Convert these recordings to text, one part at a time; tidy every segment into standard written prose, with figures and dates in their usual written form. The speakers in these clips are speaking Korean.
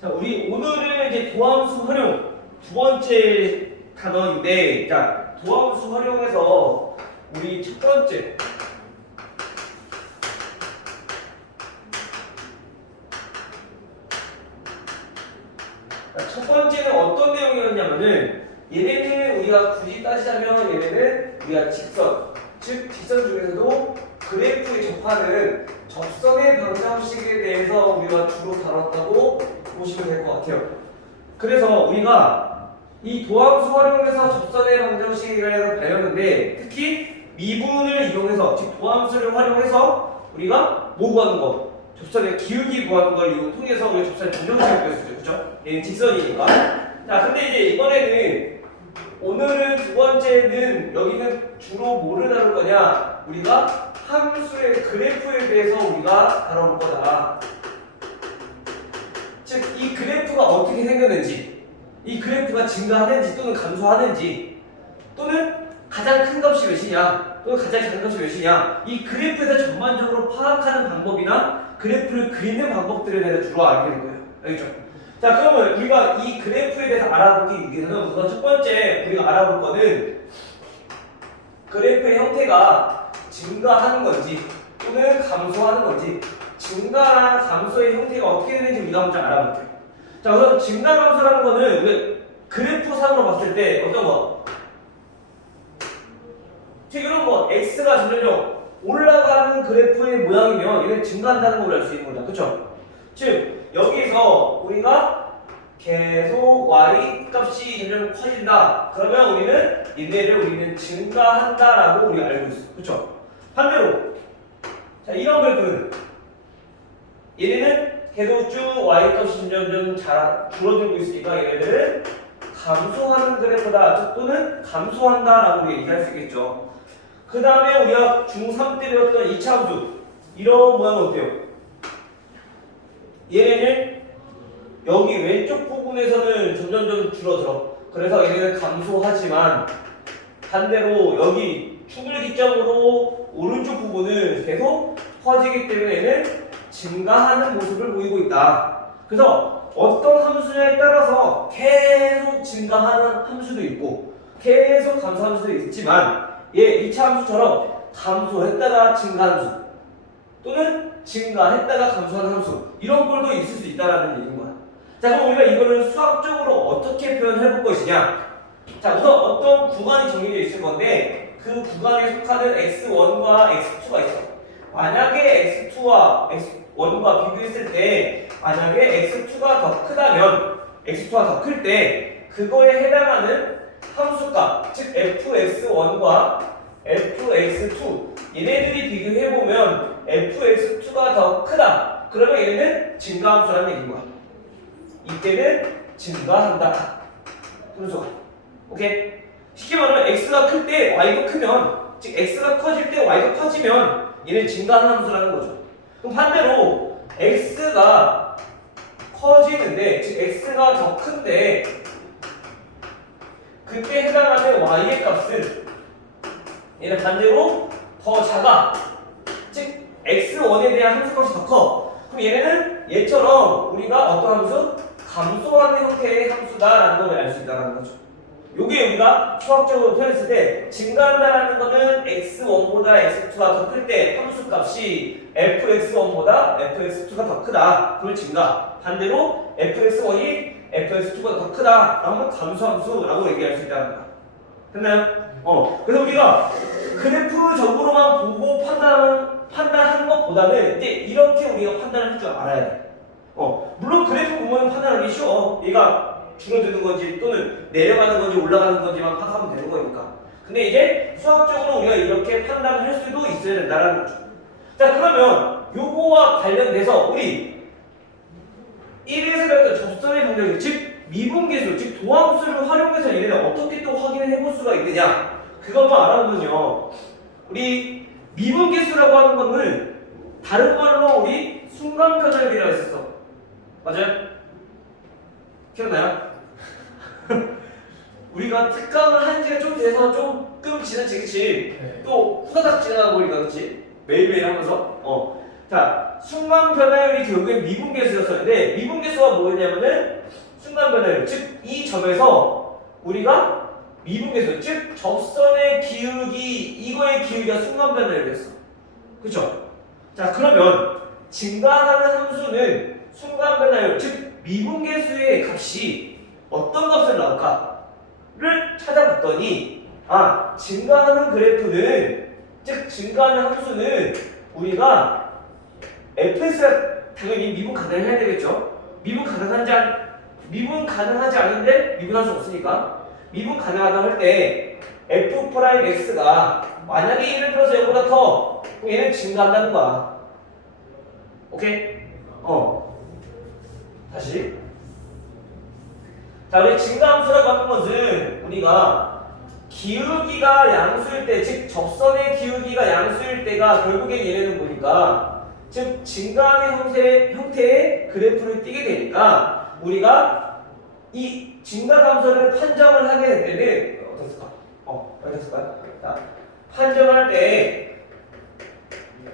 자, 우리 오늘은 이제 도함수 활용 두 번째 단원인데, 자, 도함수 활용해서 우리 첫 번째 첫 번째는 어떤 내용이었냐면은 얘네는 우리가 굳이 따지자면 얘네는 우리가 직선, 즉 직선 중에서도 그래프에 접하는 접선의 방정식에 대해서 우리가 주로 다뤘다고 보시면 될 것 같아요. 그래서 우리가 이 도함수 활용해서 접선의 방정식이라 해서 배웠는데, 특히 미분을 이용해서, 즉 도함수를 활용해서 우리가 뭐 구하는 거? 접선의 기울기 구하는 걸 통해서 우리가 접선의 방정식을 배웠었죠. 그렇죠? 얘는 직선이니까. 자, 근데 이제 이번에는 오늘은 두 번째는 여기는 주로 뭐를 다룰 거냐? 우리가 함수의 그래프에 대해서 우리가 다뤄볼 거다. 즉, 이 그래프가 어떻게 생겼는지, 이 그래프가 증가하는지 또는 감소하는지, 또는 가장 큰 값이 몇이냐, 또는 가장 작은 값이 몇이냐, 이 그래프에서 전반적으로 파악하는 방법이나 그래프를 그리는 방법들에 대해서 주로 알게 될 거예요. 알겠죠? 자, 그러면 우리가 이 그래프에 대해서 알아보기 위해서는 우선 첫 번째 우리가 알아볼 거는 그래프의 형태가 증가하는 건지 또는 감소하는 건지, 증가나 감소의 형태가 어떻게 되는지 우리가 먼저 알아볼게요. 자, 우선 증가 감소라는 거는 우리가 그래프상으로 봤을 때 어떤 거? 지금 뭐 x가 점점 올라가는 그래프의 모양이면 얘는 증가한다는 걸 알 수 있는 거죠. 그렇죠? 즉 여기서 우리가 계속 y 값이 점점 커진다. 그러면 우리는 얘네를 우리는 증가한다라고 우리가 알고 있어. 그렇죠? 반대로 자, 이런 그래프는 얘네는 계속 쭉 y 값이 점점 줄어들고 있으니까 얘네들은 감소하는 그래프다 또는 감소한다라고 얘기할 수 있겠죠. 그 다음에 우리가 중3 때 배웠던 2차 함수, 이런 모양은 어때요? 얘네는 여기 왼쪽 부분에서는 점점 줄어들어. 그래서 얘네는 감소하지만 반대로 여기 축을 기점으로 오른쪽 부분은 계속 커지기 때문에 얘는 증가하는 모습을 보이고 있다. 그래서 어떤 함수냐에 따라서 계속 증가하는 함수도 있고 계속 감소하는 함수도 있지만, 얘 2차 함수처럼 감소했다가 증가하는 함수 또는 증가했다가 감소하는 함수, 이런 꼴도 있을 수 있다는 얘기인 거야. 자, 그럼 우리가 이거를 수학적으로 어떻게 표현해 볼 것이냐? 자, 우선 어떤 구간이 정해져 있을 건데 그 구간에 속하는 x1과 x2가 있어. 만약에 x2와 x1과 비교했을 때 만약에 x2가 더 크다면, x2가 더 클 때 그거에 해당하는 함수값, 즉 fx1과 fx2, 얘네들이 비교해보면 fx2가 더 크다. 그러면 얘네는 증가함수라는 얘기인 거야. 이때는 증가한다. 함수가. 오케이? 쉽게 말하면 x가 클 때 y가 크면, 즉 x가 커질 때 y가 커지면 얘는 증가하는 함수라는 거죠. 그럼 반대로 x가 커지는데, 즉 x가 더 큰데 그때 해당하는 y의 값은 얘는 반대로 더 작아. 즉 x1에 대한 함수값이 더 커. 그럼 얘네는 얘처럼 우리가 어떤 함수? 감소하는 형태의 함수다라는 걸 알 수 있다는 거죠. 요게 우리가 수학적으로 표현했을 때 증가한다라는 거는 x1보다 x2가 더 클 때 함수값이 fx1보다 fx2가 더 크다. 그걸 증가. 반대로 fx1이 fx2가 더 크다. 라고 감소함수라고 얘기할 수 있다는 거야. 됐나요? 그래서 우리가 그래프적으로만 보고 판단하는 것보다는 이제 이렇게 우리가 판단을 할 줄 알아야 돼. 물론 그래프 보면 판단하기 쉬워. 얘가 줄어드는 건지 또는 내려가는 건지 올라가는 건지만 파악하면 되는 거니까. 근데 이제 수학적으로 우리가 이렇게 판단을 할 수도 있어야 된다는 거죠. 자, 그러면 요거와 관련돼서 우리 1에서 배웠던 접선의 방정식, 즉 미분계수, 즉 도함수를 활용해서 얘네를 어떻게 또 확인을 해볼 수가 있느냐, 그것만 알아보면요, 우리 미분계수라고 하는 거는 다른 말로 우리 순간표절이라고 했었어. 맞아요? 기억나요? 우리가 특강을 한 지가 좀 돼서 조금 지났지, 그치? 또 후다닥 지나가고 우리가, 그치? 매일매일 하면서 자, 순간 변화율이 결국엔 미분계수였었는데 미분계수가 뭐였냐면은 순간 변화율 즉 이 점에서 우리가 미분계수 즉 접선의 기울기 이거의 기울기가 순간 변화율이었어. 그쵸? 자 그러면 증가하는 함수는 순간 변화율 즉 미분계수의 값이 어떤 값을 나올까를 찾아봤더니 아 증가하는 그래프는 즉 증가하는 함수는 우리가 fx가 당연히 미분 가능해야 되겠죠. 미분 가능하지 않은데 미분할 수 없으니까 미분 가능하다 할 때 f 프라임 x가 만약에 예를 들어서 0보다 커 그럼 얘는 증가한다는 거야. 오케이? 다시 자 우리 증가함수라고 하는 것은 우리가 기울기가 양수일 때 즉 접선의 기울기가 양수일 때가 결국엔 얘네는 보니까 즉 증가하는 형태의 그래프를 띄게 되니까 우리가 이 증가함수를 판정을 하게 될 때는 어땠을까요? 자, 판정할 때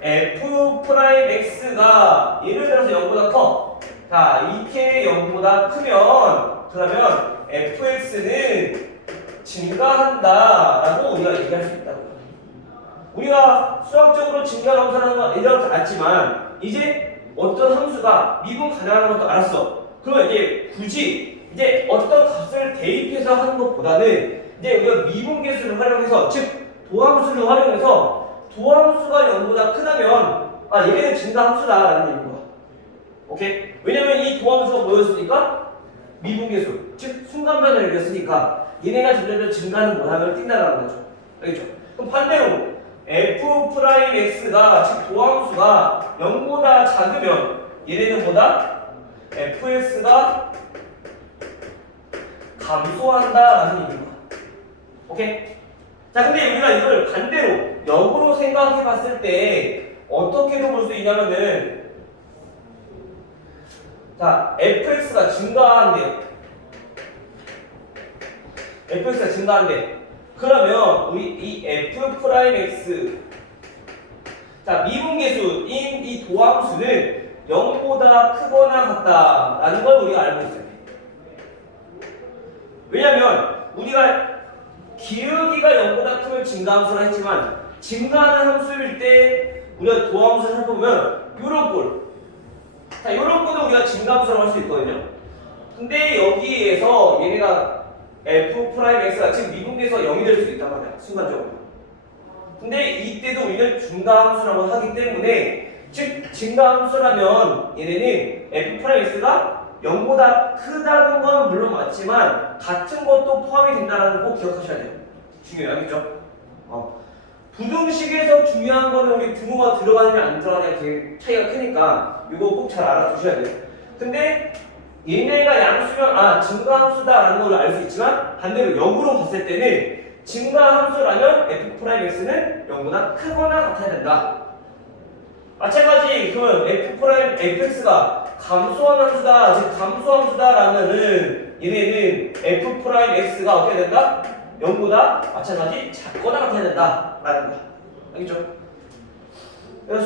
f 프라임 x가 예를 들어서 0보다 커. 자, 이게 0보다 크면 그러면 fx는 증가한다라고 우리가 얘기할 수 있다고요. 우리가 수학적으로 증가함수라는 건 예전부터 알았지만 이제 어떤 함수가 미분 가능한 것도 알았어. 그러면 이제 굳이 이제 어떤 값을 대입해서 하는 것보다는 이제 우리가 미분계수를 활용해서 즉 도함수를 활용해서 도함수가 0보다 크다면 아 얘네는 증가함수다라는 얘기인 거야. 오케이? 왜냐면 이 도함수가 뭐였으니까? 미분계수 즉 순간변화를 이뤘으니까 얘네가 점점 증가하는 모양을 띈다는 거죠. 알겠죠? 그럼 반대로 f 프라임 x가 즉 도함수가 0보다 작으면 얘네는 뭐다? fx가 감소한다라는 얘기인 거야. 오케이? 자 근데 우리가 이걸 반대로 역으로 생각해 봤을 때 어떻게도 볼 수 있냐면은 자 fx가 증가한대. fx가 증가한대. 그러면 우리 이 f 프라임 x 자 미분계수인 이 도함수는 0보다 크거나 같다라는 걸 우리가 알고 있어요. 왜냐면 우리가 기울기가 0보다 크면 증가함수라 했지만 증가하는 함수일 때 우리가 도함수를 살펴보면 요런 꼴. 자 요런 꼴도 우리가 증가함수라고 할 수 있거든요. 근데 여기에서 얘네가 f 프라임 x가 지금 미분계수가 0이 될 수 있단 말이야. 순간적으로. 근데 이때도 우리는 중가함수라고 하기 때문에 즉 증가함수라면 얘네는 f 프라임 x가 0보다 크다는 건 물론 맞지만 같은 것도 포함이 된다는 거 꼭 기억하셔야 돼요. 중요해요. 알겠죠? 부등식에서 중요한 거는 우리 부호가 들어가느냐 안 들어가느냐 되게 차이가 크니까 이거 꼭 잘 알아두셔야 돼요. 근데 얘네가 양수면 증가함수다라는 걸 알 수 있지만 반대로 역으로 봤을 때는 증가함수라면 f 프라임 x는 0보다 크거나 같아야 된다. 마찬가지 그러면 f 프라임 fx가 감소한 함수다 즉 감소함수다라면은 얘네는 f 프라임 x가 어떻게 된다? 0보다 마찬가지 작거나 같아야 된다라는 거야. 알겠죠?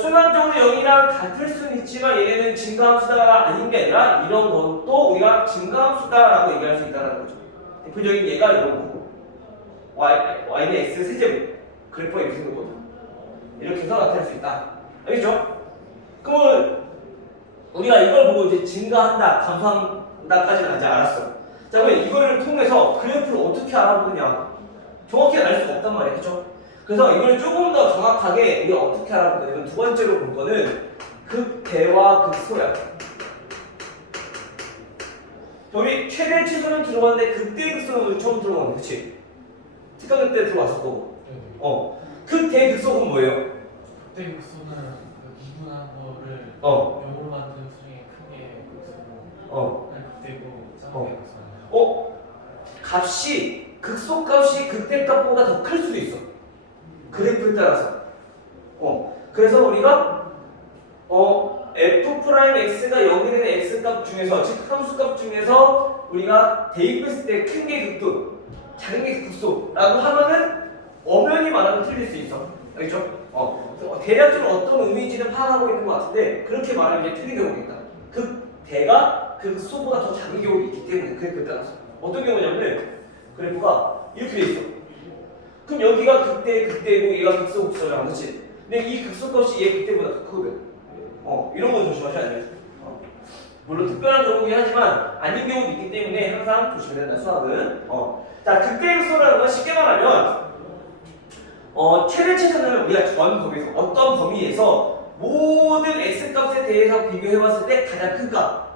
순간적으로 0이랑 같을 수는 있지만 얘네는 증가함수다가 아닌 게 아니라 이런 것도 우리가 증가함수다라고 얘기할 수 있다는 거죠. 대표적인 예가 이런 거고 y는 x 세제곱 그래프가 이렇게 생겼거든. 이렇게 해서 나타낼 수 있다. 알겠죠? 그러면 우리가 이걸 보고 이제 증가한다, 감소한다까지는 아직 알았어. 자, 그럼 이거를 통해서 그래프를 어떻게 알아보느냐? 정확히 알 수가 없단 말이야, 그렇죠? 그래서 이걸 조금 더 정확하게 우리가 어떻게 알아보느냐? 두 번째로 볼 거는 극대와 극소야. 우리 최대 최소는 들어봤는데 극대 극소는 처음 들어봤는데, 그렇지? 특강 때 들어왔을 거고. 극대 극소는 뭐예요? 극대 극소는 그 미분한 거를 0으로 만든 수 중에 큰 게 극소고 극대고 작은 게 극소예요. 값이 극소값이 극대값보다 더 클 수도 있어. 그래프에 따라서. 그래서 우리가 f 프라임 x가 0이 되는 x값 중에서 즉 함수값 중에서 우리가 대입했을 때 큰 게 극도, 작은 게 극소라고 하면은 엄연히 말하면 틀릴 수 있어. 알겠죠? 대략적으로 어떤 의미인지는 파악하고 있는 것 같은데 그렇게 말하면 이제 틀린 경우가 있다. 극대가 극소보다 더 작은 경우도 있기 때문에 그래프에 따라서 어떤 경우냐면 그래프가 이렇게 돼 있어. 그럼 여기가 극대고 얘가 극소잖아, 그렇지? 근데 이 극소값이 얘 극대보다 더 크거든. 이런 건 조심하셔야 돼요. 물론 특별한 경우긴 하지만 아닌 경우도 있기 때문에 항상 조심해야 된다, 수학은. 자, 극대 극소라는 건 쉽게 말하면 최대 최선을 우리가 전 범위에서 어떤 범위에서 모든 x값에 대해서 비교해봤을 때 가장 큰 값,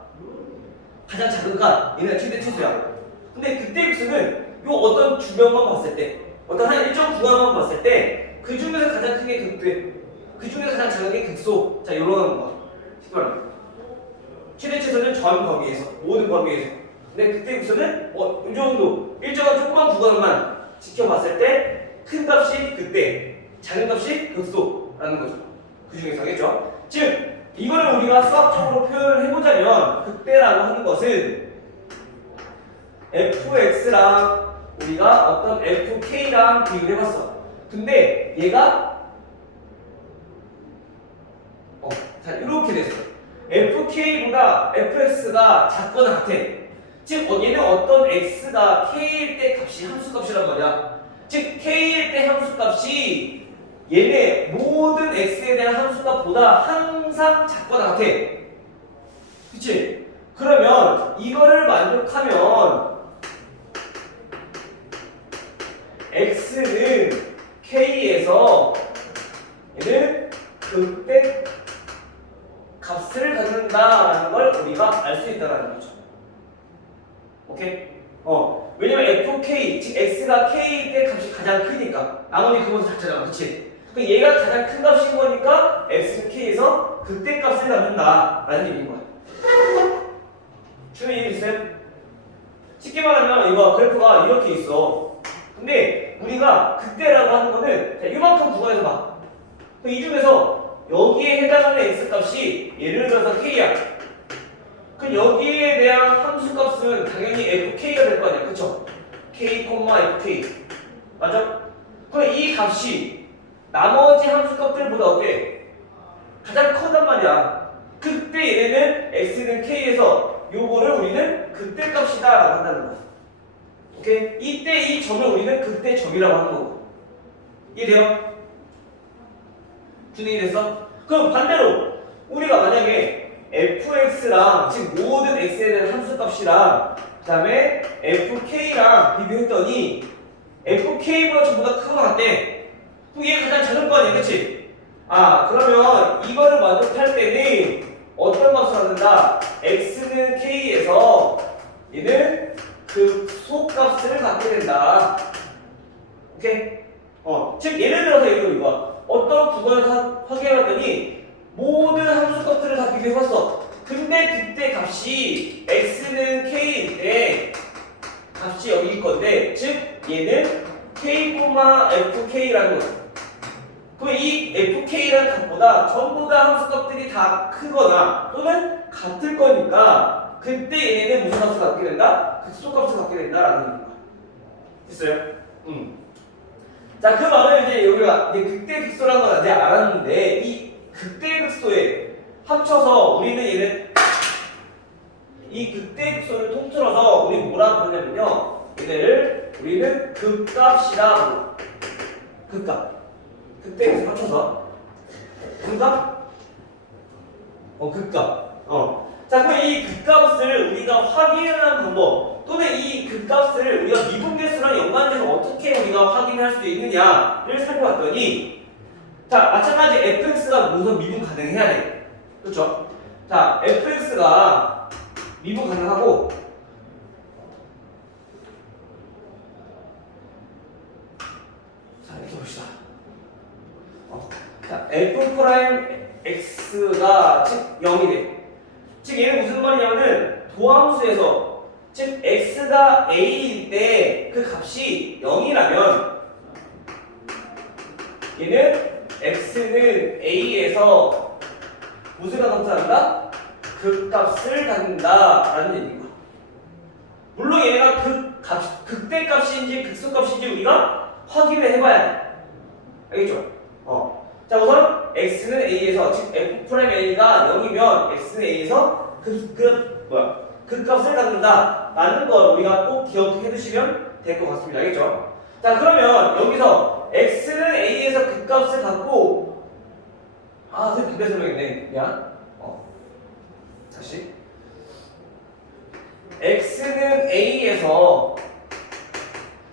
가장 작은 값, 얘가 최대 최소야. 근데 극대 극소는 요 어떤 주변만 봤을 때, 어떤 한 일정 구간만 봤을 때 그 중에서 가장 큰 게 극대, 그 중에서 가장 작은 게 극소. 자, 요런 거. 쉽게 말하면 최대 최소는 전 범위에서, 모든 범위에서. 근데 극대 극소는 이 정도 일정한 조그만 구간만 지켜봤을 때 큰 값이 극대, 작은 값이 극소라는 거죠. 그 중에서겠죠. 즉 이거를 우리가 수학적으로 표현을 해보자면 극대라고 하는 것은 fx랑 우리가 어떤 fk랑 비교를 해봤어. 근데 얘가 자 이렇게 됐어. fk보다 fx가 작거나 같아. 즉 얘는 어떤 x가 k일 때 값이 함수값이란 말이야. 즉 k일 때 함수값이 얘네 모든 x에 대한 함수값보다 항상 작거나 같아. 그치? 그러면 이거를 만족하면 x는 k에서 얘는 극대 값을 갖는다라는 걸 우리가 알 수 있다는 거죠. 오케이? 왜냐면 fk, 즉 x가 k일 때 값이 가장 크니까 나머지 그것도 작잖아, 그치? 그 얘가 가장 큰 값인 거니까 x는 k에서 극대 값을 갖는다라는 얘기인 거야. 주변 이해됐어요? 쉽게 말하면 이거 그래프가 이렇게 있어. 근데 우리가 극대라고 하는 거는 자, 이만큼 구간에서 봐. 이 중에서 여기에 해당하는 x값이 예를 들어서 k야. 그럼 여기에 대한 함수값은 당연히 fk가 될 거 아니야, 그쵸? k, fk 맞아? 그럼 이 값이 나머지 함수값들보다 어때? 가장 커단 말이야. 그때 얘네는 x는 k에서 요거를 우리는 극대값이다 라고 한다는 거야. 오케이? 이때 이 점을 우리는 극대점이라고 하는 거고. 이해돼요? 준행이 됐어? 그럼 반대로 우리가 만약에 fx랑 즉 모든 x에 대한 함수값이랑 그 다음에 fk랑 비교했더니 fk보다 전부 다 크거나 같대. 그럼 얘가 가장 작은 거 아니야, 그치? 그러면 이거를 만족할 때는 어떤 값을 갖는다? x는 k에서 얘는 극소값을 갖게 된다. 오케이? 즉 예를 들어서 이거 어떤 구간을 확인해봤더니 모든 함수값들을 다 비교해봤어. 근데 그때 값이 x는 k일 때 값이 여기일 건데, 즉 얘는 k, fk라는 거야. 그럼 이 fk라는 값보다 전부 다 함수값들이 다 크거나 또는 같을 거니까 그때 얘네는 무슨 값을 갖게 된다? 극소값을 갖게 된다라는 거야. 됐어요? 자, 그 말은 이제 여기가 이제 극대 극소라는 건 아직 알았는데 이 극대 극소에 합쳐서 우리는 얘는 이 극대 극소를 통틀어서 우리 뭐라 부르냐면요, 얘네를 우리는 극값이라 불러. 극값. 극대 극소 합쳐서 극값? 극값. 자, 그럼 이 극값을 우리가 확인하는 방법 또는 이 극값을 우리가 미분계수랑 연관돼서 어떻게 우리가 확인할 수 있느냐를 살펴봤더니, 자, 마찬가지 fx가 우선 미분 가능해야 돼. 그렇죠? 자, fx가 미분 가능하고 자, 이렇게 봅시다. 자, f'x가 즉 0이 돼. 즉 얘는 무슨 말이냐면은 도함수에서 즉 x가 a일 때 그 값이 0이라면 얘는 x는 a에서 무슨 값을 갖는다? 극값을 갖는다라는 얘기가. 물론 얘가 극대값인지 극소값인지 우리가 확인을 해봐야 돼. 알겠죠? 자, 우선 x는 a에서, 즉 f'a가 0이면 x는 a에서 극값을 갖는다 라는 걸 우리가 꼭 기억해 두시면 될 것 같습니다. 알겠죠? 자, 그러면 여기서 x는 a에서 극값을 갖고 선생님 반대 설명했네. 미안. 다시 x는 a에서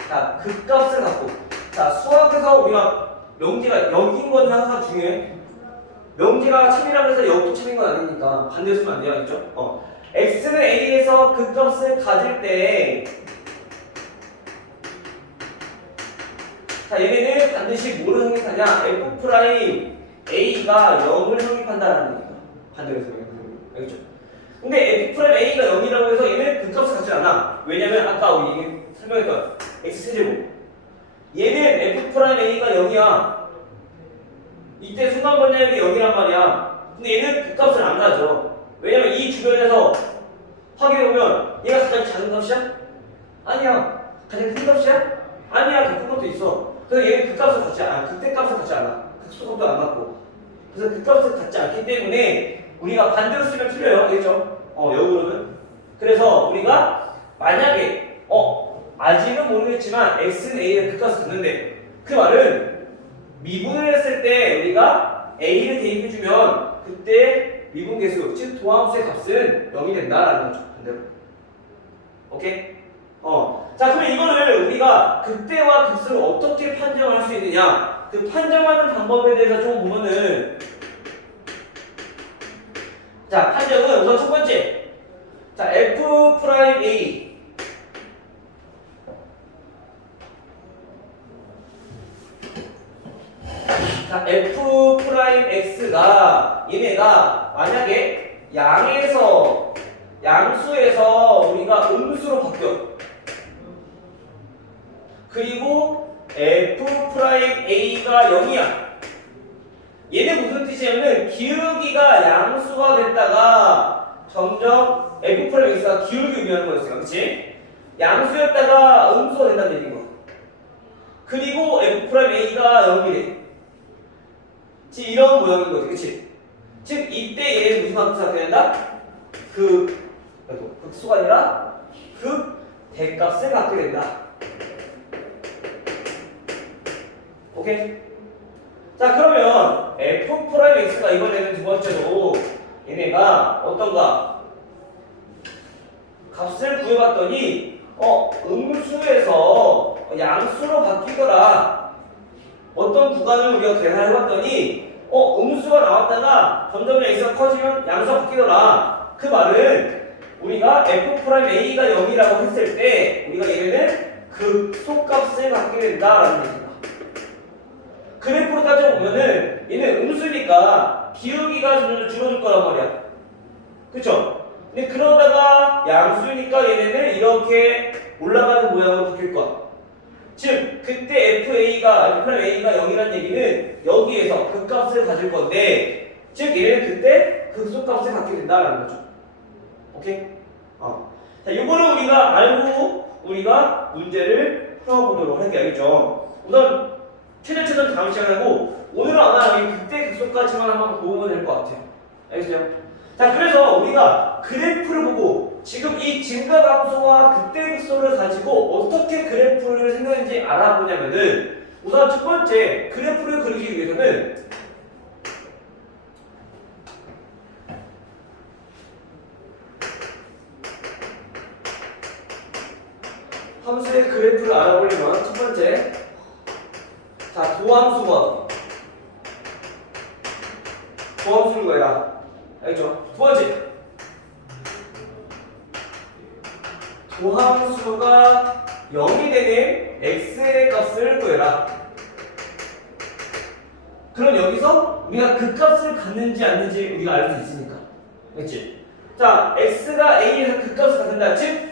자, 극값을 갖고 자, 수학에서 우리가 명제가 여기인 거는 항상 중요해. 명제가 참이라고 해서 여기도 참인 건 아니니까 반대로 쓰면 안 돼요. 알겠죠? x는 a에서 극값을 가질 때 자, 얘네는 반드시 뭐를 성립하냐? f' a가 0을 성립한다라는 얘기다. 반대로 해서 알겠죠? 근데 f'a가 0이라고 해서 얘는 극값을 갖지 않아. 왜냐면 아까 우리 설명했던 x세제곱 얘는 f'a가 0이야. 이때 순간 번역이 0이란 말이야. 근데 얘는 극값을 안 가져. 왜냐면 이 주변에서 확인해보면 얘가 가장 작은 값이야? 아니야. 가장 큰 값이야? 아니야. 더 큰 것도 있어. 그래서 얘는 극값을 갖지 않아. 극대값을 갖지 않아. 극소값도 안 갖고. 그래서 극값을 갖지 않기 때문에 우리가 반대로 쓰면 틀려요. 알겠죠? 역으로는. 그래서 우리가 만약에 아직은 모르겠지만 x는 a의 극값을 갖는데 그 말은 미분을 했을 때 우리가 a를 대입해주면 그때 미분계수, 즉 도함수의 값은 0이 된다라는 거죠. 반대로. 오케이? 자, 그러면 이거를 우리가 극대와 극수를 어떻게 판정을 할 수 있느냐? 그 판정하는 방법에 대해서 좀 보면은 자, 판정은 우선 첫 번째 자, f'A 자, f'x가 얘네가 만약에 양수에서 우리가 음수로 바뀌어. 그리고 f'A가 0이야. 얘는 무슨 뜻이냐면 기울기가 양수가 됐다가 점점 f'x가 기울기 의미하는 거였어요. 그치? 양수였다가 음수가 된다는 얘기인 거. 그리고 f'A가 0이 돼. 즉 이런 모양인 거지, 그치? 즉 이때 얘는 무슨 함수가 갖게 된다? 극수가 아니라 대값을 갖게 된다. 오케이? 자, 그러면 f'x가 이번에는 두 번째로 얘네가 어떤가? 값을 구해봤더니 음수에서 양수로 바뀌더라. 어떤 구간을 우리가 계산해봤더니 음수가 나왔다가 점점 x가 커지면 양수가 바뀌더라. 그 말은 우리가 f'A가 0이라고 했을 때 우리가 얘네는 극소값을 갖게 된다라는 얘기다. 그래프로 따져보면은 얘는 음수니까 기울기가 점점 줄어들 거란 말이야. 그쵸? 근데 그러다가 양수니까 얘네는 이렇게 올라가는 모양으로 바뀔 거야. 즉 그때 f'A가 0이라는 얘기는 여기에서 극값을 가질 건데 즉 얘는 그때 극소값을 갖게 된다라는 거죠. 오케이? 자, 요거를 우리가 알고 우리가 문제를 풀어보도록 할게요. 알겠죠? 우선 최대치는 다음 시간에 하고 오늘은 아마 여기 그때 극소까지만 한번 보면 될 것 같아요. 알겠어요? 자, 그래서 우리가 그래프를 보고 지금 이 증가함수와 극대극소를 가지고 어떻게 그래프를 생겼는지 알아보냐면은 우선 첫 번째 그래프를 그리기 위해서는 함수의 그래프를 알아보려면 첫 번째 자, 도함수를 구해라. 알겠죠? 두 번째 도함수가 0이 되는 x의 값을 구해라. 그럼 여기서 우리가 그 값을 갖는지 않는지 우리가 알 수 있으니까. 알겠지? 자, x가 a에서 그 값을 갖는다. 즉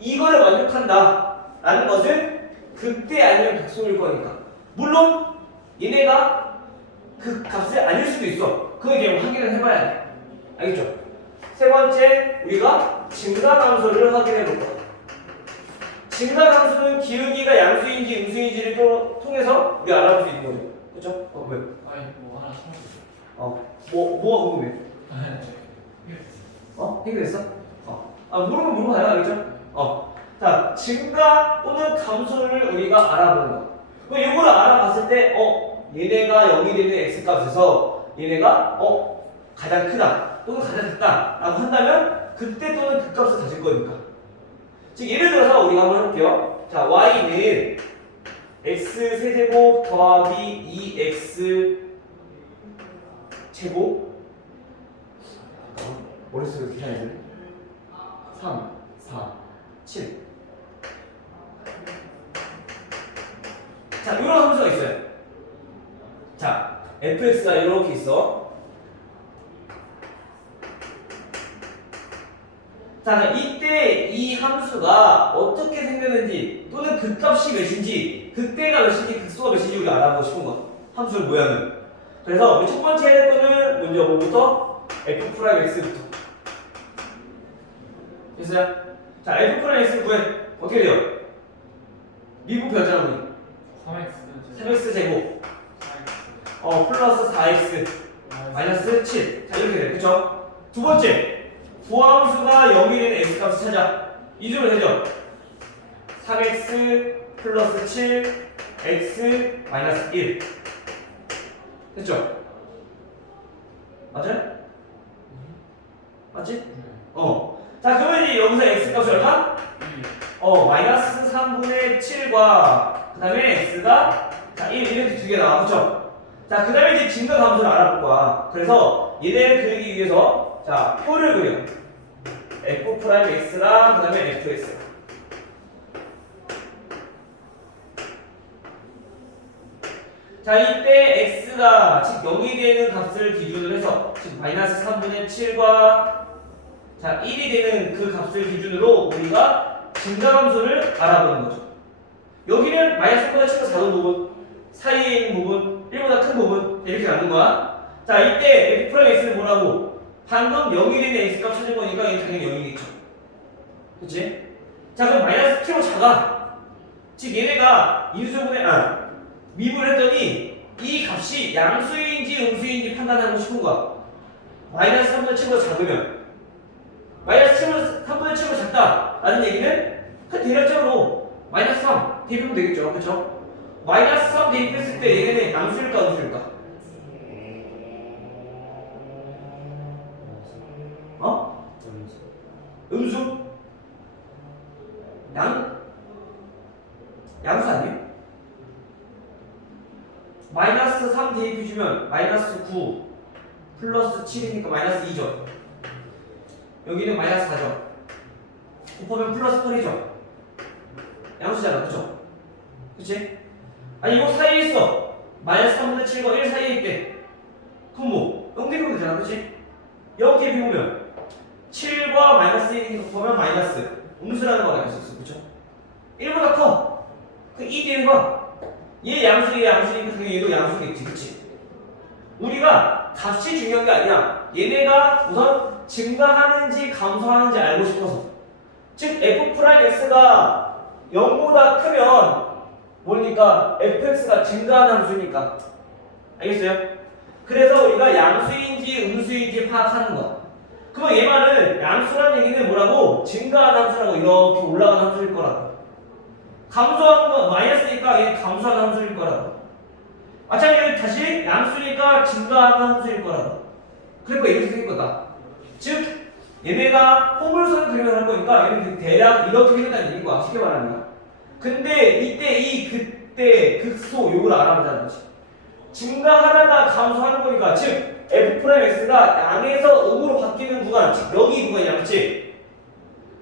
이거를 만족한다 라는 것은 극대 아니면 극소일 거니까. 물론 얘네가 그 값이 아닐 수도 있어. 그거 이제 확인을 해봐야 돼. 알겠죠? 세 번째 우리가 증가함수를 확인해 볼 거야. 증가함수는 기울기가 양수인지 음수인지를 또 통해서 우리가 알아볼 수 있는 거죠. 그렇죠? 왜? 아니 뭐 뭐가 궁금해? 네. 해결했어? 물으면 가야 알겠죠? 자, 증가 또는 감소를 우리가 알아보는 거. 그럼 이거를 알아봤을 때, 얘네가 0이 되는 x값에서 얘네가, 가장 크다, 또는 가장 작다, 라고 한다면, 그때 또는 그 값을 가질 거니까. 즉, 예를 들어서 우리가 한번 해볼게요. 자, y는 x 세제곱 더하기 2x 제곱. 머릿속에 계산해야 돼. 3, 4, 7. 자, 이런 함수가 있어요. 자, fx가 이렇게 있어. 자, 이때 이 함수가 어떻게 생겼는지 또는 그 값이 몇인지, 그때가 몇인지, 극소가 몇인지 우리 알아보고 싶은 거. 함수의 모양은. 그래서 우리 첫 번째 해야 될 거는 먼저 뭐부터? f'x부터. 됐어요? 자, f'x를 구해. 어떻게 돼요? 미분 변자분이 3x 제곱 플러스 4x 마이너스 7. 자, 이렇게 돼. 그쵸? 두 번째, 부함수가 0이 되는 x값을 찾아. 이주면 되죠? 3x 플러스 7 x 마이너스 1. 됐죠? 맞아요? 맞지? 자, 그러면 이제 여기서 x값이 얼마? 마이너스 3분의 7과 그 다음에 x가 자 1 이렇게 두 개 나와. 그쵸? 자, 그 다음에 이제 증가 감소를 알아볼 거야. 그래서 얘네를 그리기 위해서 자, 표를 그려. f'x랑 그 다음에 fx. 자, 이때 x가 즉 0이 되는 값을 기준으로 해서 즉 마이너스 3분의 7과 자 1이 되는 그 값을 기준으로 우리가 증가함수를 알아보는 거죠. 여기는 마이너스 3보다 7보다 작은 부분, 사이에 있는 부분, 1보다 큰 부분 이렇게 나눈 거야. 자, 이때 f'x는 뭐라고? 방금 0이 되는 x값 찾은 거니까 이게 당연히 0이겠죠. 그치? 자, 그럼 마이너스 t로 작아. 즉 얘네가 인수분해 미분을 했더니 이 값이 양수인지 음수인지 판단하고 싶은 거야. 마이너스 3분의 7보다 작으면 마이너스 3분의 7보다 작다 라는 얘기는 그 대략적으로 마이너스 3 대입하면 되겠죠. 그쵸? 마이너스 3 대입했을 때 얘네는 양수일까 음수일까? 음수? 양수 아니에요? 마이너스 3 대입해주면 마이너스 9 플러스 7이니까 마이너스 2죠. 여기는 마이너스 4죠. 곱하면 플러스 8이죠. 양수잖아. 그쵸? 그치? 아니 이거 사이에 있어. 마이너스 3분의 7과 1 사이에 있대. 그럼 뭐 0 대입하면 되잖아. 그치? 0 대입해보면 7과 마이너스 1이니까 곱하면 마이너스 음수라는 거가 있었어. 그쵸? 1보다 커. 그 2 대입해봐. 얘 양수, 얘 양수니까 당연히 얘도 양수겠지. 그치? 우리가 값이 중요한 게 아니야. 얘네가 우선 증가하는지 감소하는지 알고 싶어서. 즉 f'x가 0보다 크면 뭐니까 fx가 증가하는 함수니까. 알겠어요? 그래서 우리가 양수인지 음수인지 파악하는 거야. 그럼 얘 말은 양수라는 얘기는 뭐라고? 증가하는 함수라고 이렇게 올라가는 함수일 거라고. 감소하는 건 마이너스니까 얘 감소하는 함수일 거라고. 마찬가지로 다시 양수니까 증가하는 함수일 거라고. 그러니까 이렇게 생긴 거다. 즉 얘네가 포물선 그림을 할 거니까 얘는 대략 이렇게 생겼다는 얘기인 거야. 쉽게 말하면. 근데 이때 그때 극소 요걸 알아보자는 거지. 증가하다가 감소하는 거니까 즉 f'x가 양에서 음으로 바뀌는 구간, 즉 여기 구간이 양치.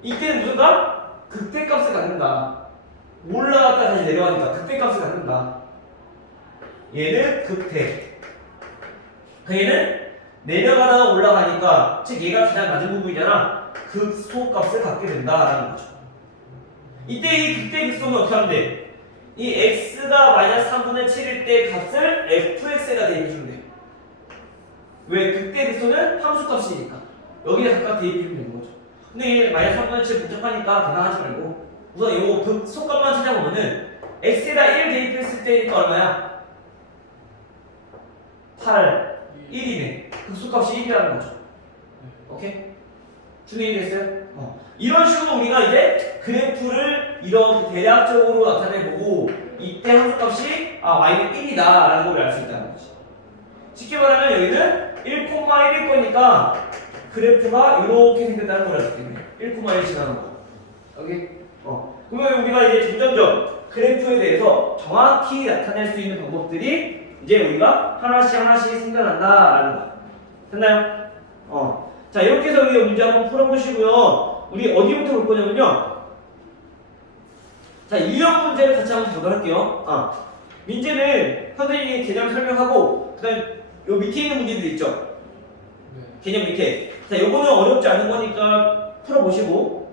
이때는 무슨 값? 극대값을 갖는다. 올라갔다 다시 내려가니까 극대값을 갖는다. 얘는 극대. 얘는 내려가다가 올라가니까 즉 얘가 가장 낮은 부분이잖아. 극소값을 갖게 된다라는 거죠. 이때 이 극대 극소는 어떻게 하면 돼? 이 x가 마이너스 3분의 7일 때 값을 fx에다 대입해주면 돼. 왜? 극대 극소는 함수값이니까 여기에 각각 대입해주면 되는 거죠. 근데 이 마이너스 3분의 7 복잡하니까 그냥 하지 말고 우선 이거 극소값만 찾아보면은 x에다 1 대입했을 때니까 얼마야? 8, 1이네. 극소값이 1이라는 거죠. 오케이? 준행이 됐어요? 이런 식으로 우리가 이제 그래프를 이런 대략적으로 나타내보고 이때 함수값이 y는 1이다 라는 걸 알 수 있다는 거지. 쉽게 말하면 여기는 1,1일 거니까 그래프가 이렇게 생겼다는 걸 알 수 있겠네. 1,1 지나는 거. 오케이? 그러면 우리가 이제 점점점 그래프에 대해서 정확히 나타낼 수 있는 방법들이 이제 우리가 하나씩 생겨난다라는 거. 됐나요? 자, 이렇게 해서 우리 문제 한번 풀어보시고요. 우리 어디부터 볼 거냐면요. 자, 유형 문제를 같이 한번 보도록 할게요. 민재는 선생님이 개념 설명하고, 그 다음에 요 밑에 있는 문제들 있죠? 네. 개념 밑에. 자, 요거는 어렵지 않은 거니까 풀어보시고,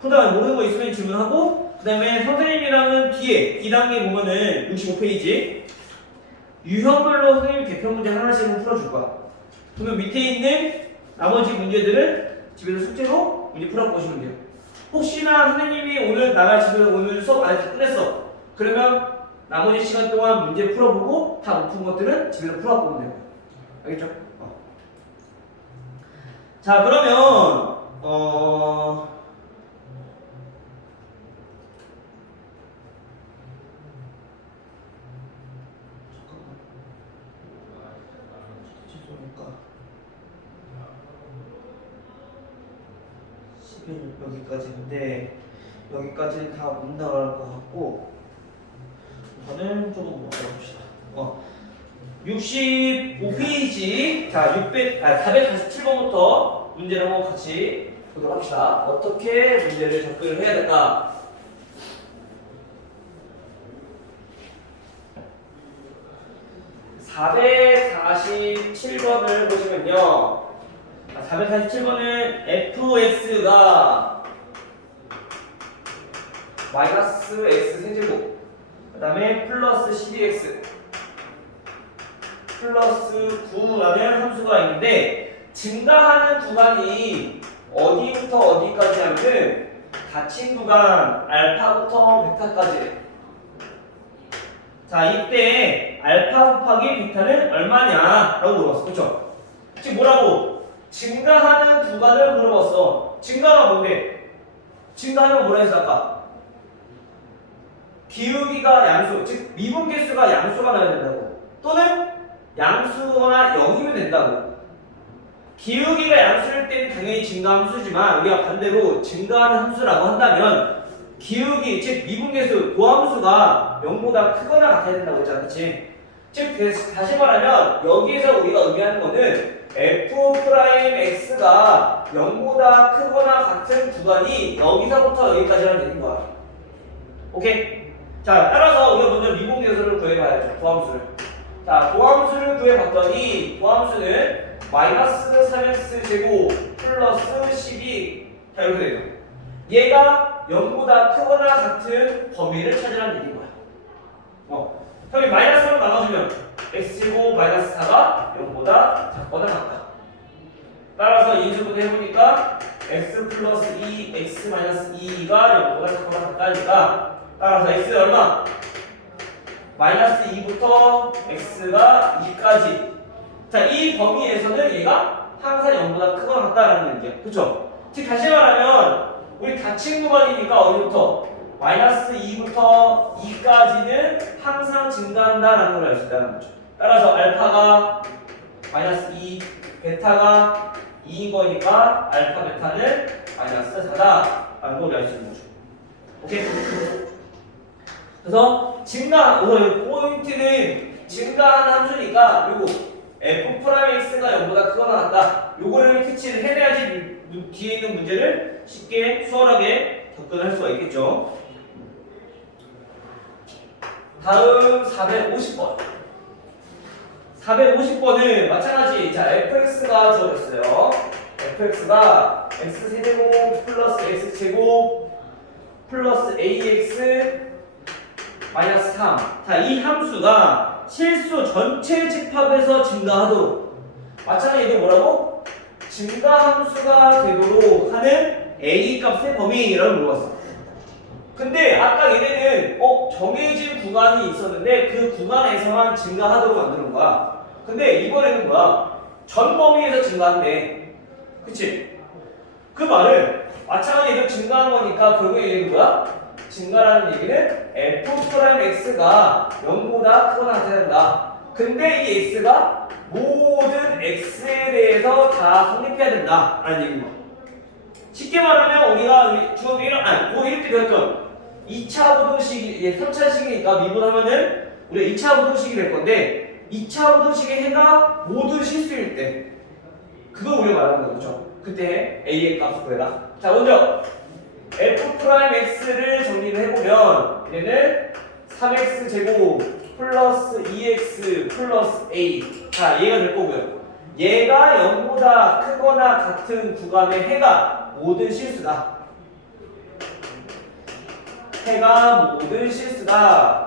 풀다가 모르는 거 있으면 질문하고, 그 다음에 선생님이랑은 뒤에 2단계 보면은 65페이지 유형별로 선생님이 개편 문제 하나씩은 풀어줄 거야. 그러면 밑에 있는 나머지 문제들은 집에서 숙제로 문제 풀어보시면 돼요. 혹시나 선생님이 오늘 나갈 집에서 오늘 수업 안에서 끝냈어. 그러면 나머지 시간 동안 문제 풀어보고 다 못 푼 것들은 집에서 풀어갖고 오면 돼요. 알겠죠? 자, 그러면 여기까지인데 여기까지는 다 못 나갈 것 같고 저는 조금 어봅시다. 65페이지 자 447번부터 문제를 한번 같이 보도록 합시다. 어떻게 문제를 접근을 해야 될까? (447번을) 보시면요. 447번은 fx가 마이너스 x 세제곱 그 다음에 플러스 12x 플러스 9라는 함수가 있는데 증가하는 구간이 어디부터 어디까지 하면은 닫힌 구간 알파부터 베타까지. 자, 이때 알파 곱하기 베타는 얼마냐 라고 물어봤어. 그쵸? 지금 뭐라고? 증가하는 구간을 물어봤어. 증가가 뭔데? 증가하면 뭐라 했어 아까? 기울기가 양수, 즉 미분계수가 양수가 나야 된다고. 또는 양수거나 0이면 된다고. 기울기가 양수일 때는 당연히 증가함수지만 우리가 반대로 증가하는 함수라고 한다면 기울기, 즉 미분계수, 도함수가 0보다 크거나 같아야 된다고 했잖아. 그치? 즉 다시 말하면 여기에서 우리가 의미하는 거는 f'x가 0보다 크거나 같은 구간이 여기서부터 여기까지라는 얘기인 거야. 오케이? 자, 따라서 우리가 먼저 미분계수를 구해봐야죠. 도함수를. 자, 도함수를 구해봤더니 도함수는 마이너스 3x 제곱 플러스 12 자, 이렇게 돼요. 얘가 0보다 크거나 같은 범위를 찾으라는 얘기인 거야. 그럼 마이너스로 나눠주면 x제곱 마이너스 4가 0보다 작거나 같다. 따라서 인수분해 해보니까 x 플러스 2, x 마이너스 2가 0보다 작거나 같다니까 따라서 x는 얼마? 마이너스 2부터 x가 2까지. 자, 이 범위에서는 얘가 항상 0보다 크거나 같다라는 얘기야. 그쵸? 즉 다시 말하면 우리 닫힌 구간이니까 어디부터? 마이너스 2부터 2까지는 항상 증가한다라는 걸 알 수 있다는 거죠. 따라서 알파가 마이너스 2, 베타가 2인 거니까 알파, 베타는 마이너스 4다라는 걸 알 수 있는 거죠. 오케이? 그래서 포인트는 증가하는 함수니까 요거 f'x가 0보다 크거나 같다. 요거를 캐치를 해내야지 뒤에 있는 문제를 쉽게 수월하게 접근할 수가 있겠죠. 다음 450번. 450번은 마찬가지. 자, fx가 주어졌어요. fx가 x세제곱 플러스 x제곱 플러스 ax 마이너스 3. 자, 이 함수가 실수 전체 집합에서 증가하도록. 마찬가지 얘도 뭐라고? 증가 함수가 되도록 하는 a 값의 범위라고 물어봤어. 근데 아까 얘네는 정해진 구간이 있었는데 그 구간에서만 증가하도록 만드는 거야. 근데 이번에는 뭐야? 전 범위에서 증가한대. 그치? 그 말은 마찬가지로 증가한 거니까 결국에 얘기는 뭐야? 증가라는 얘기는 F'X가 0보다 크거나 같아야 된다. 근데 이 X가 모든 X에 대해서 다 성립해야 된다 라는 얘기인 거. 쉽게 말하면 우리 중학교 1학 아니 고1 때 배웠던 2차 부등식이 3차식이니까 미분하면은 우리가 2차 부등식이 될 건데 2차 부등식의 해가 모든 실수일 때 그거 우리가 말하는 거죠. 그때 A의 값을 구해라. 자 먼저 F'X를 정리를 해보면 얘는 3x 제곱 플러스 2x 플러스 A. 자 얘가 될 거고요. 얘가 0보다 크거나 같은 구간의 해가 모든 실수다. 해가 모든 실수다.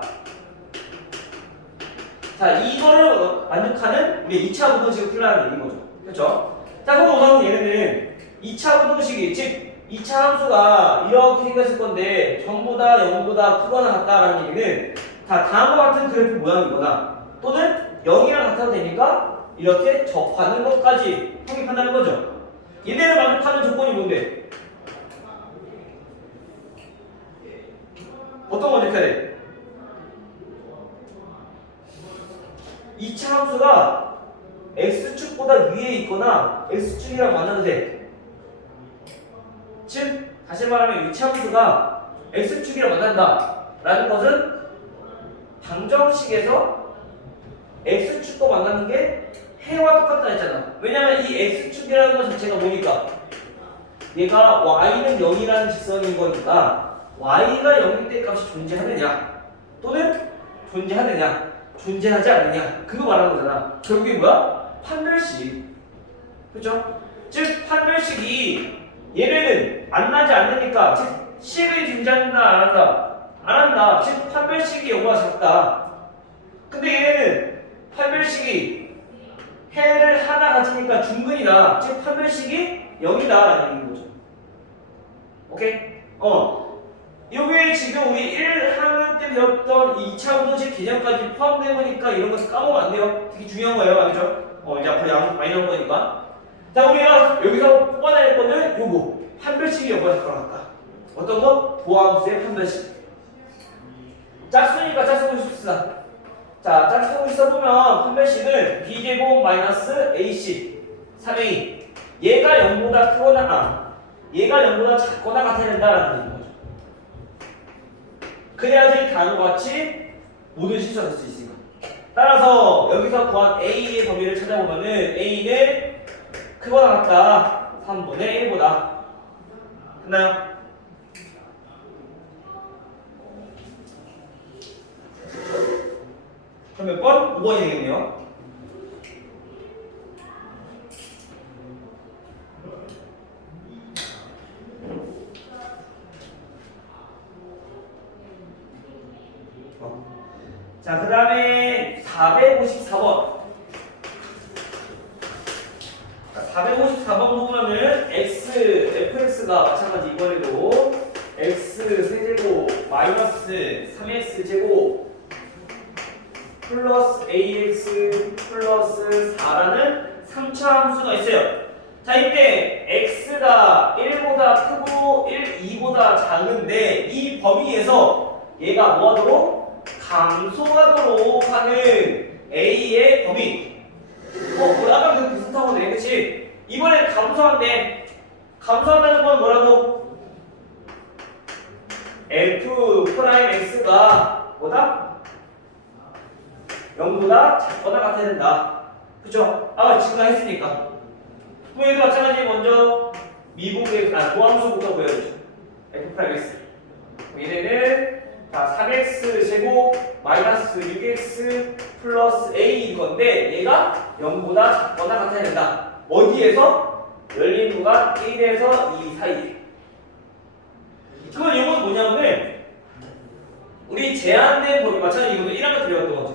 자 이거를 만족하는 우리 2차 부등식을 풀라는 얘기인 거죠. 그렇죠? 자 그럼 우선 얘네는 2차 부등식이 즉 2차 함수가 이렇게 생겼을 건데 전부 다 0보다 크거나 같다라는 얘기는 다 다음과 같은 그래프 모양이거나 또는 0이랑 같아도 되니까 이렇게 접하는 것까지 성립한다는 거죠. 얘네를 만족하는 조건이 뭔데? 어떤 거 만족해야 돼? 2차 함수가 x축보다 위에 있거나 x축이랑 만나도 돼. 즉 다시 말하면 2차 함수가 x축이랑 만난다 라는 것은 방정식에서 x축과 만나는 게 해와 똑같다 했잖아. 왜냐면 이 x축이라는 것 자체가 뭐니까 얘가 y는 0이라는 직선인 거니까 y가 0일 때 값이 존재하느냐 또는 존재하지 않느냐 그거 말하는 거잖아. 결국에 뭐야? 판별식. 그렇죠? 즉 판별식이 얘네는 안 나지 않으니까 즉 식이 존재한다 안 한다? 안 한다. 즉 판별식이 0보다 작다. 근데 얘네는 판별식이 해를 하나 가지니까 중근이다. 즉 판별식이 0이다 라는 얘기인 거죠. 오케이? 요게 지금 우리 1학년 때 배웠던 2차 부등식 개념까지 포함된 거니까 이런 것을 까먹으면 안 돼요. 되게 중요한 거예요. 알죠? 이제 앞으로 양 많이 나올 거니까. 자, 우리가 여기서 뽑아낼 거는 요거. 판별식이 0보다 작다. 어떤 거? 도함수의 판별식. 짝수니까 짝수 공식 씁시다. 자, 짝수 공식 써보면 판별식은 b제곱 마이너스 ac 3a 얘가 0보다 크거나 얘가 0보다 작거나 같아야 된다라는 얘기인 거죠. 그래야지 다음과 같이 모든 실수가 될 수 있으니까. 따라서 여기서 구한 a의 범위를 찾아보면은 a는 크거나 같다 3분의 1보다. 됐나요? 그럼 몇 번? 5번이 되겠네요. 자, 그 다음에 454번. 454번 보면은 fx가 마찬가지 이번에도 x 세제곱 마이너스 3x 제곱 플러스 ax 플러스 4라는 3차 함수가 있어요. 자, 이때 x가 1보다 크고 2보다 작은데 이 범위에서 얘가 뭐하도록? 감소하도록 하는 a의 범위. 아까 그 비슷한 거네, 그치? 이번에 감소한대. 감소한다는 건 뭐라고? f'x가 뭐다? 0보다 작거나 같아야 된다. 그쵸? 증가했으니까. 그럼 얘도 마찬가지 먼저 미분의 도함수부터 보여주죠. f'x. 얘네는 자, 3x 제곱 마이너스 6x 플러스 a인 건데 얘가 0보다 작거나 같아야 된다. 어디에서? 열린 구간 1에서 2 사이. 그건 이건 뭐냐면은 우리 제한된 범위 마찬가지 이것도 1학년 배웠던 거지.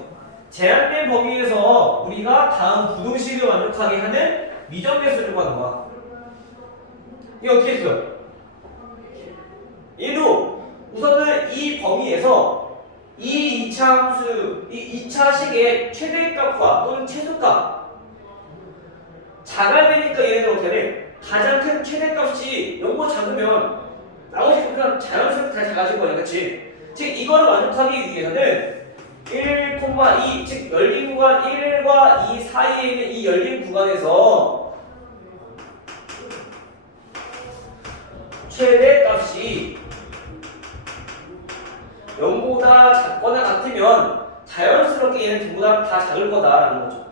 제한된 범위에서 우리가 다음 부등식을 만족하게 하는 미정계수를 구하는 거야. 이거 어떻게 했어요? 얘도 우선은 이 범위에서 이 2차 함수, 이 2차식의 최대값과 또는 최소값 작아야 되니까 얘네들 어떻게 돼? 가장 큰 최대값이 0보다 작으면 나머지 그냥 자연스럽게 다 작아진 거야, 그렇지? 즉 이거를 만족하기 위해서는 1,2 즉 열린 구간 1과 2 사이에 있는 이 열린 구간에서 최대값이 0보다 작거나 같으면 자연스럽게 얘는 전부 다 작을 거다라는 거죠.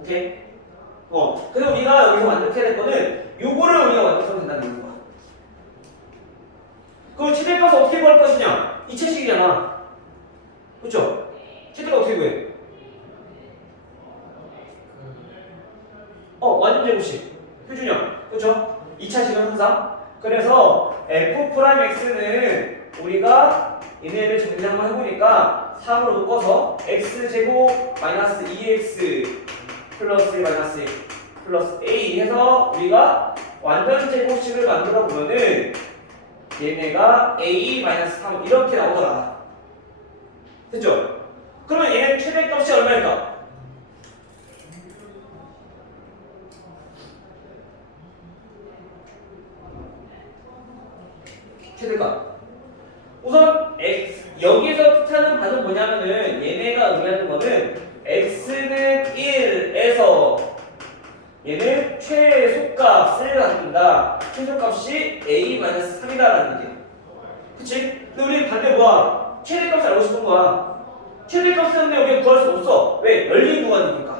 오케이? 근데 우리가 여기서 만족해야 될 거는 요거를 우리가 만족하면 된다는 거야. 그럼 최대값을 어떻게 구할 것이냐? 2차식이잖아. 그쵸? 최대값 어떻게 구해? 완전 제곱식. 표준형. 그쵸? 2차식은 항상. 그래서 f'x는 우리가 얘네를 정리한번 해보니까 3으로 묶어서 x제곱 마이너스 2x 플러스 마이너스 플러스 a 해서 우리가 완전 제곱식을 만들어 보면은 얘네가 a 마이너스 3 이렇게 나오더라. 됐죠? 그러면 얘는 최대값이 얼마일까? 최대값. 우선 x 여기서 뜻하는 바는 뭐냐면은 얘네가 의미하는 거는 x는 1에서 얘는 최소값을 갖는다. 최소값이 a-3이다라는 얘기. 그치? 근데 우리 반대 뭐야? 최대값을 알고 싶은 거야. 최대값은 여기 구할 수 없어. 왜? 열린 구간이니까.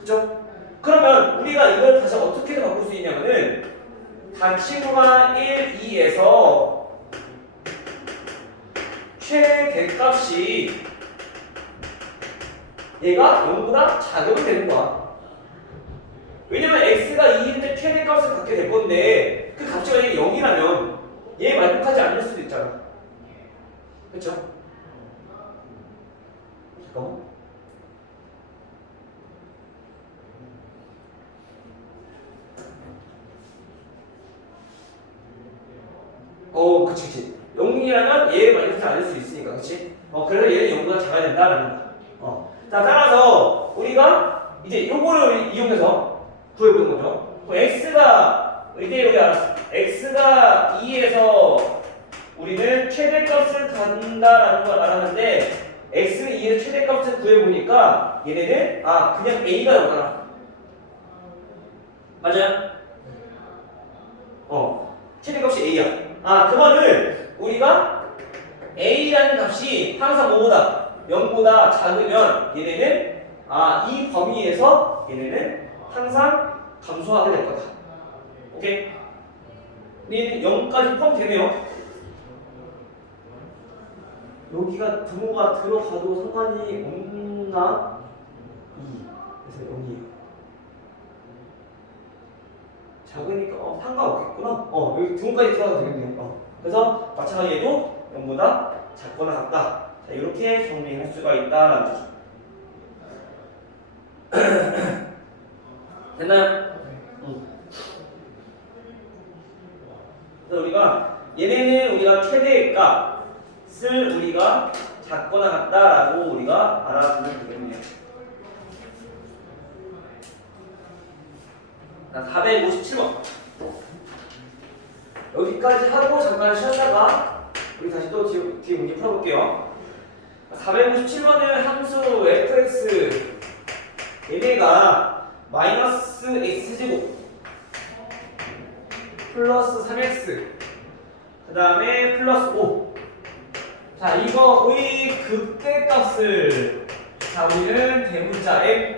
그쵸? 그러면 우리가 이걸 다시 어떻게 바꿀 수 있냐면은 닫힌 구간 1, 2에서 최대값이 얘가 0보다 작으면 되는 거야. 왜냐면 x가 2인데 최대값을 갖게 될 건데 그 값이 만약에 0이라면 얘 만족하지 않을 수도 있잖아. 그쵸? 잠깐만. 그치. 0이라면 얘를 만족하지 않을 수 있으니까, 그치? 그래서 얘는 0보다 작아야 된다라는 거야. 자, 따라서 우리가 이제 요거를 이용해서 구해보는 거죠. x가 이제 여기 알았어. x가 2에서 우리는 최대값을 갖는다라는 걸 알았는데 x는 2에서 최대값을 구해보니까 얘네는 그냥 a가 나오더라. 맞아요? 최대값이 a야. 그거를 우리가 a라는 값이 항상 뭐보다 0보다 작으면 얘네는 이 범위에서 얘네는 항상 감소하게 될 거다. 오케이? 얘는 0까지 포함되네요. 여기가 등호가 들어가도 상관이 없나? 2. 그래서 0이에요. 작으니까 상관없겠구나. 여기 등호까지 들어가도 되겠네요. 그래서 마찬가지 얘도 0보다 작거나 같다. 자, 이렇게 정리할 수가 있다라는 거죠. 됐나요? 그래서 우리가 얘네는 우리가 최대값을 우리가 작거나 같다라고 우리가 알아두면 되겠네요. 자, 457번. 여기까지 하고 잠깐 쉬었다가 우리 다시 또 뒤에 문제 풀어볼게요. 457번은 함수 fx 얘네가 마이너스 x제곱 플러스 3x 그 다음에 플러스 5. 자, 이거의 극대값을 우리는 대문자 m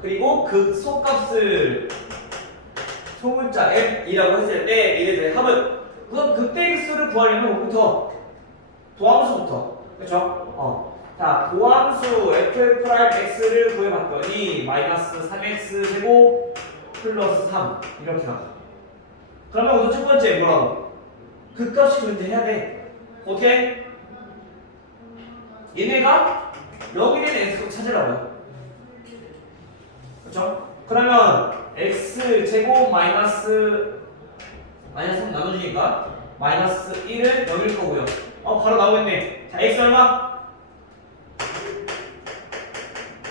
그리고 극소값을 소문자 m이라고 했을 때 얘네들의 합은 우선 극대수를 구하려면 뭐부터? 도함수부터. 그쵸? 자, 도함수 f'x를 구해봤더니 마이너스 3x 제곱 플러스 3 이렇게 나가. 그러면 우선 첫 번째 뭐라고? 극값이 존재해야 돼. 어떻게? 얘네가 0이 되는 x값 찾으라고요. 그쵸? 그러면 x 제곱 마이너스 3 나눠주니까 마이너스 1은 0일 거고요. 바로 나오겠네. 자, x 얼마?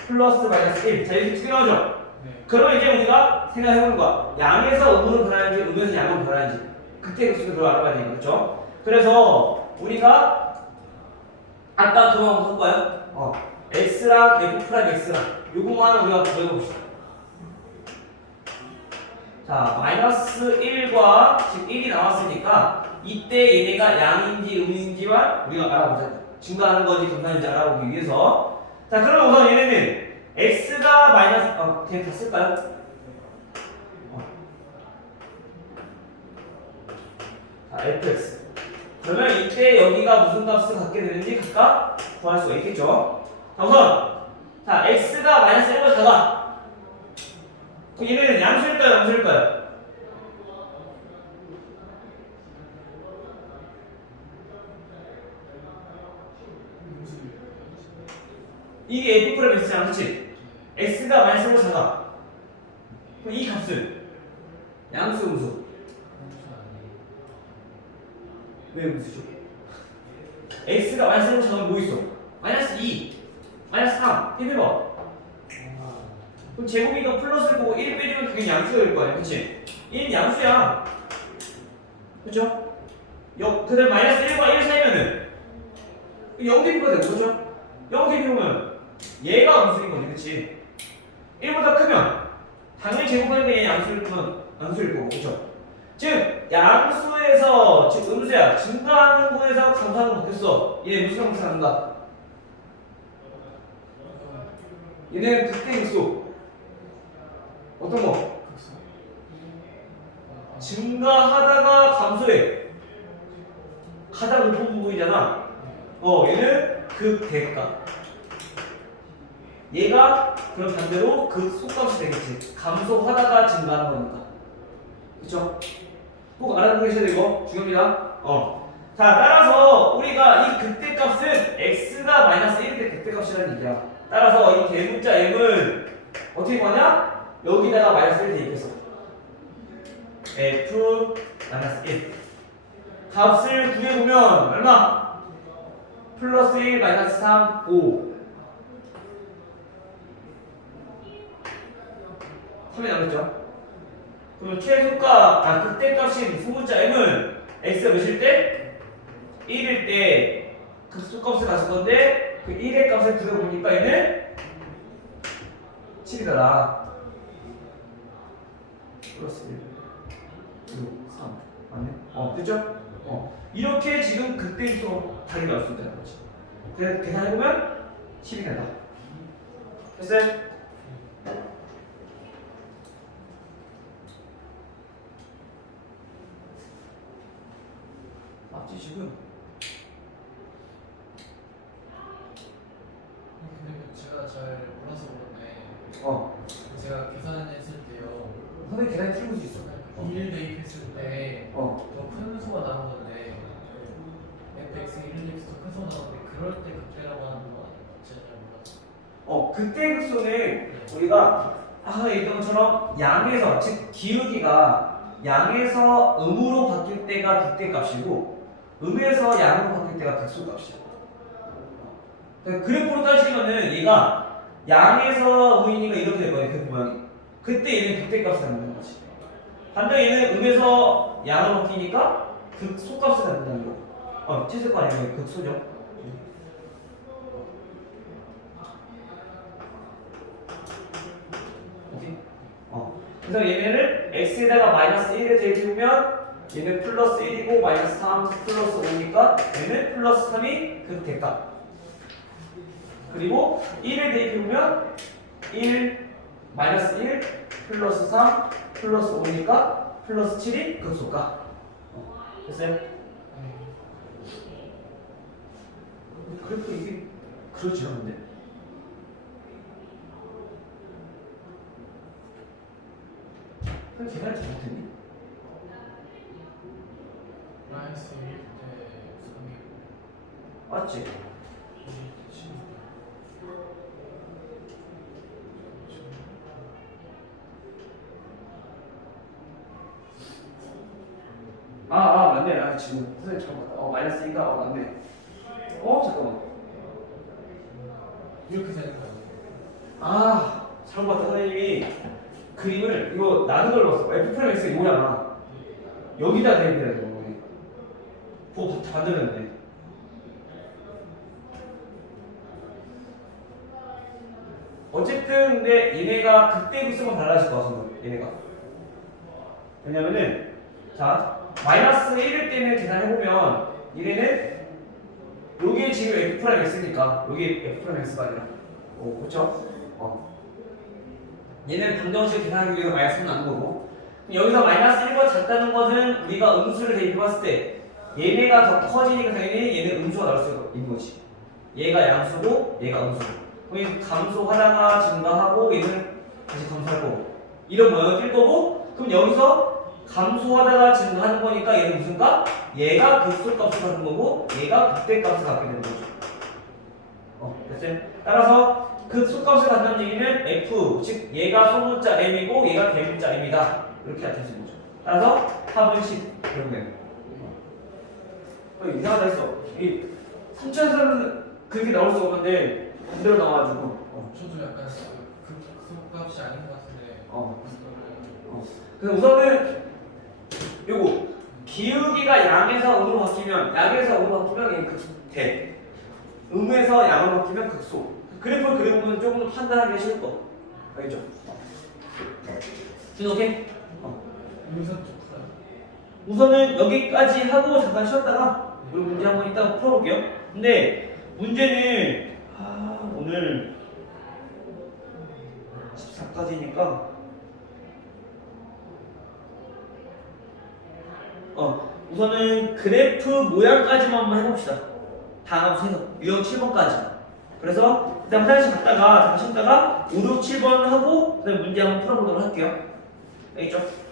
플러스 마이너스 1. 자, 이렇게 두 개 나오죠? 네. 그러면 이제 우리가 생각해보는 거야. 양에서 음으로 변하는지 음에서 양으로 변하는지 그때 급수를 그걸 알아봐야 되는 거죠. 그래서 우리가 아까 그거 한번 볼까요? x랑 f 프라임 x랑 요거만 우리가 구해봅시다. 자, 마이너스 1과 지금 1이 나왔으니까 이때 얘네가 양인지 음인지만 우리가 알아보자. 증가하는 건지 감소하는지 알아보기 위해서. 자, 그러면 우선 얘네는 x가 마이너스 그냥 다 쓸까요? 자, fx. 그러면 이때 여기가 무슨 값을 갖게 되는지 각각 구할 수가 있겠죠. 자, 우선 자, x가 마이너스 1보다 작아. 그럼 얘네는 양수일까요? 음수일까요? 이게 f 프라임 x잖아, 그렇지? x가 마이너스 1보다 작아. 그럼 이 값은 양수, 음수. 왜 음수죠? x가 마이너스 1보다 작으면 뭐 있어? 마이너스 2, 마이너스 3, 해봐. 그럼 제곱이가 플러스를 보고 1 빼주면 그게 양수가 될 거 아니야, 그치? 1은 양수야. 그쵸? 그다음 마이너스 1과 1 사이면은 0 대표가 되고, 그쵸? 0 대표면 얘가 음수인 거지, 그치? 1보다 크면 당연히 제곱하니까 얘 양수일 거고, 그쵸? 즉, 양수에서, 즉 음수야, 증가하는 거에서 감소하는 거 바뀌었어. 얘 무슨 형태가 난다? 얘는 극대 음수. 어떤 거? 증가하다가 감소해. 가장 높은 부분이잖아. 얘는 극대가. 얘가 그럼 반대로 극소값이 되겠지. 감소하다가 증가하는 거니까. 그쵸? 꼭 알아두셔야 되고 중요합니다. 자, 따라서 우리가 이 극대값은 x가 마이너스 1일 때 극대값이라는 얘기야. 따라서 이 대문자 m은 어떻게 구하냐? 여기다가 마이너스 1 대입해서 f 마이너스 1 값을 구해보면 얼마? 플러스 1 마이너스 3 5 3이 남았죠? 그럼 최소값, 극대값인 소문자 m은 x가 몇일 때? 1일 때 극소값을 가질 건데 그 1의 값을 들어보니까 얘는 7이더라. 플러스 1 2 3 맞네? 됐죠? 이렇게 지금 극대입수가 답이 나올 수 있다는 거지. 그래서 계산해보면 7이 된다. 됐어요? 맞지 지금? 근데 제가 잘 몰라서 그런데 제가 계산했을 때요. 선생님 계산이 틀릴 수 있어. 1 대입했을 때 더 큰 수가 나오는데 fx 1 대입해서 더 큰 수가 나오는데 그럴 때 극대라고 하는 거 제가 잘 몰랐어요. 그때 급수는 우리가 아까 얘기한 것처럼 양에서 즉 기울기가 양에서 음으로 바뀔 때가 극대값이고 음에서 양으로 바뀔 때가 극소값이야. 그러니까 그래프로 따지면은 얘가 양에서 음이니까 이렇게 될 거야, 그 모양이. 그때 얘는 극대값을 갖는다는 거지. 반대로 얘는 음에서 양으로 바뀌니까 극소값을 갖는다는 거. 찢을 거 아니면 극소죠. 오케이? 그래서 얘네를 x에다가 마이너스 1을 대입해보면 얘는 플러스 1이고 마이너스 3 플러스 5니까 얘는 플러스 3이 극대값. 그리고 1을 대입해보면 1 마이너스 1 플러스 3 플러스 5니까 플러스 7이 극소값. 됐어요? 그래도 이게 그러지 않은데? 그럼 계산을 잘못했니? 마이너스 1대 3이고 맞지? 맞네. 지금 선생님 잠깐만. 마이너스 2가 맞네. 잠깐만. 이렇게 되는 거예요. 처음 봤던 선생님이 그림을 이거 나눈 걸 봤어. F 프라임 X 이거잖아. 여기다 대입해야 돼. 그거 다 되는데. 어쨌든 근데 얘네가 그때 비슷하면 달라질 것 같습니다. 얘네가. 왜냐면은 자 마이너스 1일 때는 계산해보면 얘네는 요게 지금 F 프라임 X니까 요게 F 프라임 X가 아니라 그쵸? 얘는 방정식 계산하기 위해서 마이너스 1 나눈 거고 여기서 마이너스 1보다 작다는 것은 우리가 음수를 대입해봤을 때 얘네가 더 커지니까 당연히 얘는 음수가 나올 수 있는 거지. 얘가 양수고 얘가 음수고 그럼 감소하다가 증가하고 얘는 다시 감소할 거고 이런 모양을 띌 거고 그럼 여기서 감소하다가 증가하는 거니까 얘는 무슨 값? 얘가 극소값을 갖는 거고 얘가 극대값을 갖게 되는 거죠. 됐어요? 따라서 극소값을 갖는 얘기는 F 즉 얘가 소문자 M이고 얘가 대문자 M이다 이렇게 나타내는 거죠. 따라서 합은 10 이런 거예요. 이상하다 했어. 이 3차에서는 그렇게 나올 수 없는데 반대로 나와가지고 저도 약간 그 값이 아닌 것 같은데. 그래서 우선은 요거 기울기가 양에서 음으로 바뀌면 양에서 음으로 바뀌면 얘는 극대 음에서 양으로 바뀌면 극소 그래프를 그려보면 조금 더 판단하기 쉬울 거 알겠죠? 오케이? 여기서 좋구나. 우선은 여기까지 하고 잠깐 쉬었다가 우리 문제 한번 이따 풀어볼게요. 근데 문제는 오늘 14까지니까 우선은 그래프 모양까지만 한번 해봅시다. 다음 세서 유형 7번까지. 그래서 일단 화장실 갔다가 잠깐 쉬었다가 5, 6, 7번 하고 그다음에 문제 한번 풀어보도록 할게요. 알겠죠?